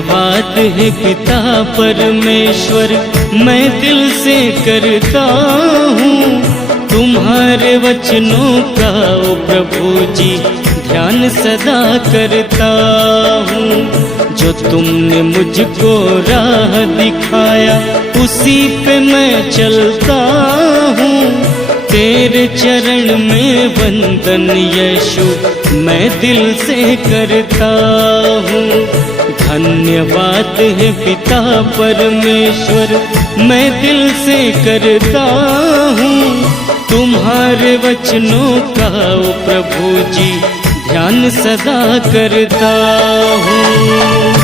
धन्यवाद है पिता परमेश्वर, मैं दिल से करता हूँ तुम्हारे वचनों का ओ प्रभु जी ध्यान सदा करता हूँ। जो तुमने मुझको राह दिखाया उसी पे मैं चलता हूँ। तेरे चरण में वंदन यीशु मैं दिल से करता हूँ। धन्यवाद है पिता परमेश्वर, मैं दिल से करता हूँ तुम्हारे वचनों का ओ प्रभु जी ध्यान सदा करता हूँ।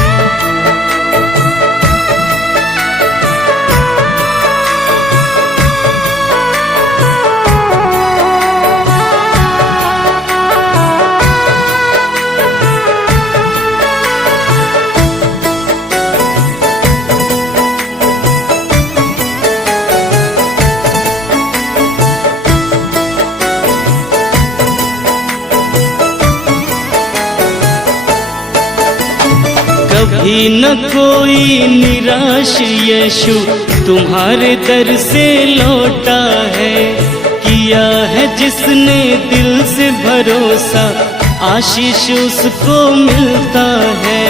कभी न कोई निराश यीशु तुम्हारे दर से लौटा है। किया है जिसने दिल से भरोसा आशीष उसको मिलता है।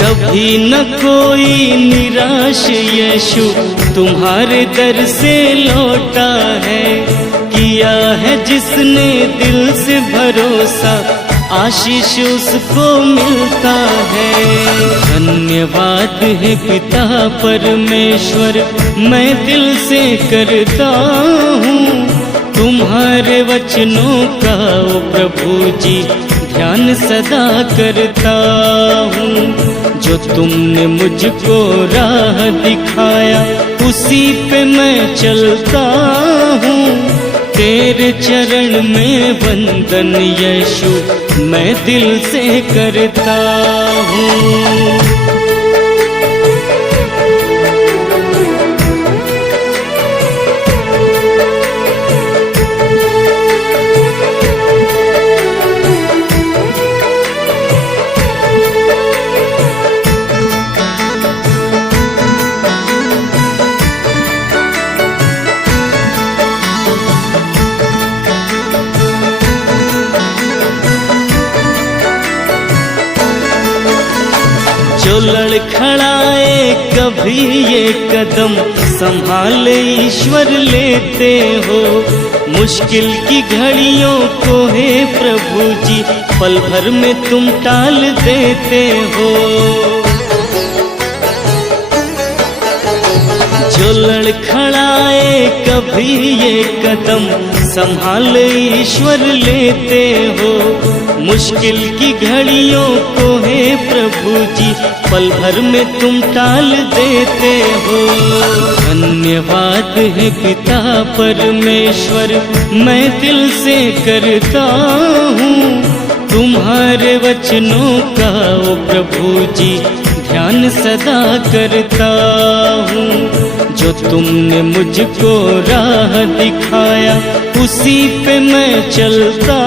कभी न कोई निराश यीशु तुम्हारे दर से लौटा है। किया है जिसने दिल से भरोसा आशीष उसको मिलता है। धन्यवाद है पिता परमेश्वर, मैं दिल से करता हूँ तुम्हारे वचनों का ओ प्रभु जी ध्यान सदा करता हूँ। जो तुमने मुझको राह दिखाया उसी पे मैं चलता हूँ। तेरे चरण में वंदन यीशु मैं दिल से करता हूँ। जो लड़खड़ाए कभी ये कदम संभाल ईश्वर लेते हो। मुश्किल की घड़ियों को हे प्रभु जी पल भर में तुम टाल देते हो। जो लड़खड़ाए कभी ये कदम संभाल ईश्वर लेते हो। मुश्किल की घड़ियों को हे प्रभु जी पल भर में तुम टाल देते हो। धन्यवाद है पिता परमेश्वर, मैं दिल से करता हूँ तुम्हारे वचनों का ओ प्रभु जी ध्यान सदा करता हूँ। जो तुमने मुझको राह दिखाया उसी पे मैं चलता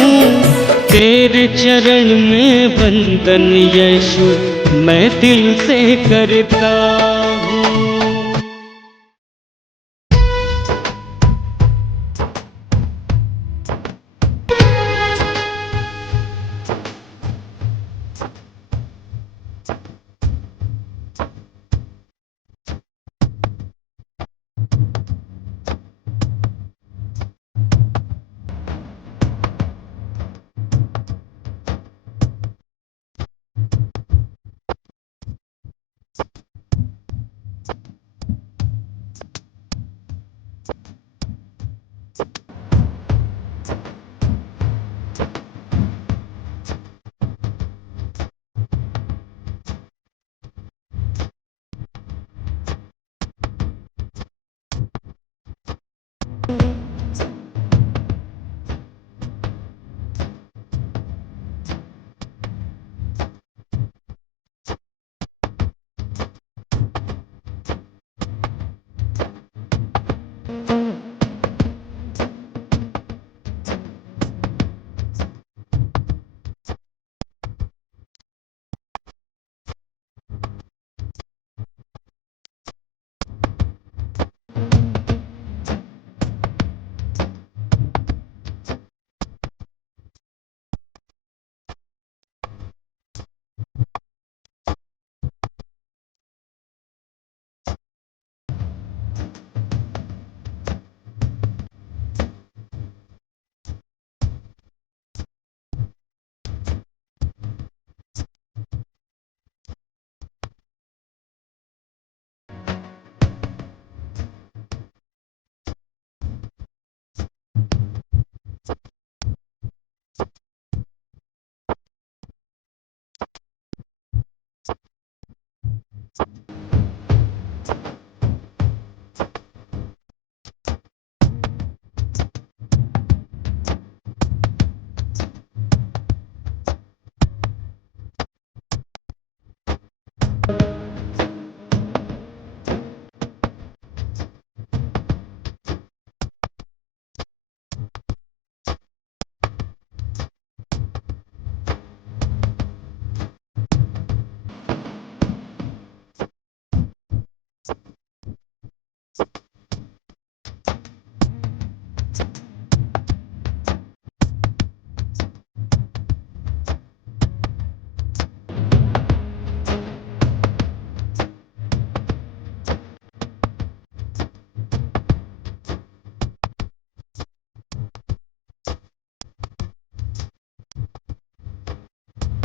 हूँ। तेरे चरण में वंदन यीशु मैं दिल से करता हूँ।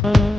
नमः।